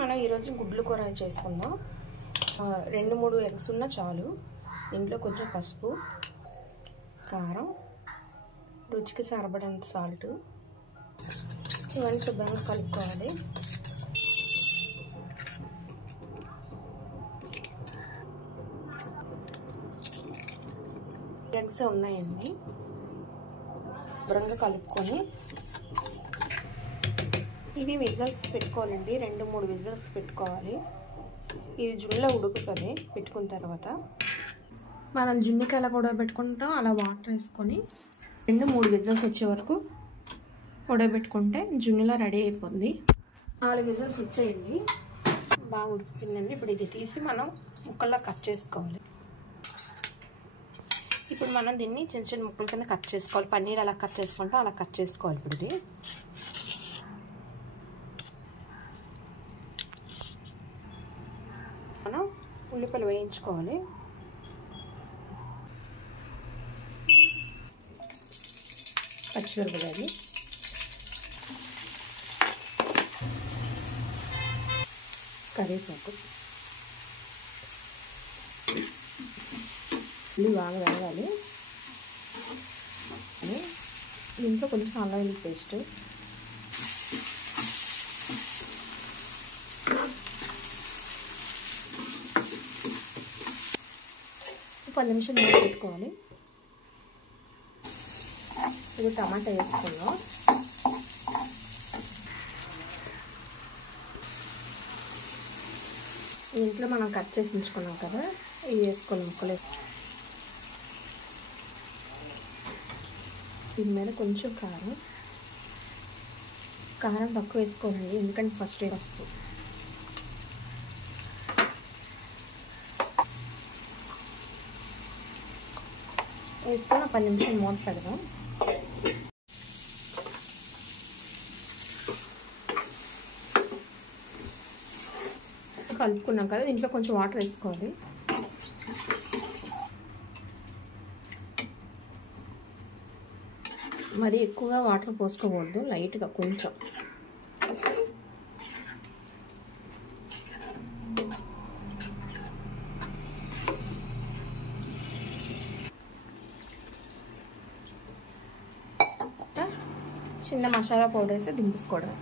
మనం ఈరోజు గుడ్లు కూర చేసుకుందాం. 2-3 ఎగ్స్ ఉన్నా చాలు. ఇంట్లో కొంచెం పసుపు, కారం, రుచికి సరిపడినంత సాల్ట్, ఇవన్నీ శుభ్రంగా కలుపుకోవాలి. ఎగ్స్ ఉన్నాయండి, శుభ్రంగా కలుపుకొని ఇవి విజిల్స్ పెట్టుకోవాలండి. 2-3 విజిల్స్ పెట్టుకోవాలి. ఇది జున్నులో ఉడుకుతుంది. పెట్టుకున్న తర్వాత మనం జున్నుకి ఎలా ఉడకబెట్టుకుంటాం అలా వాటర్ వేసుకొని 2-3 విజిల్స్ వచ్చే వరకు ఉడకబెట్టుకుంటే జున్నులా రెడీ అయిపోతుంది. 4 విజిల్స్ వచ్చేయండి, బాగా ఉడికిపోయిందండి. ఇప్పుడు ఇది తీసి మనం ముక్కల్లో కట్ చేసుకోవాలి. ఇప్పుడు మనం దీన్ని చిన్న చిన్న ముక్కల కింద కట్ చేసుకోవాలి. పన్నీర్ ఎలా కట్ చేసుకుంటాం అలా కట్ చేసుకోవాలి. ఇప్పుడు ఇది మనం ఉల్లిపాయలు వేయించుకోవాలి. పచ్చిమిరపకాయలు, కరివేపాకు, ఉల్లి బాగా వేగాలి. దీంట్లో కొంచెం అల్లం వెల్లుల్లి పేస్ట్, ఒక 10 నిమిషాలు మూత పెట్టుకోవాలి. ఇప్పుడు టమాటా వేసుకున్నాం. ఇంట్లో మనం కట్ చేసి ఉంచుకున్నాం కదా, ఇవి వేసుకొని ముక్కలు వేసుకున్నాం. దీని మీద కొంచెం కారం తక్కువ వేసుకోవాలండి, ఎందుకంటే ఫస్ట్ వస్తుంది. వేసుకొని 10 నిమిషాలు మూత పెడదాం. కలుపుకున్నాం కదా, దీంట్లో కొంచెం వాటర్ వేసుకోవాలి. మరి ఎక్కువగా వాటర్ పోసుకోకూడదు, లైట్గా కొంచెం. చిన్న మసాలా పౌడర్ వేసి దింపేసుకోవడం.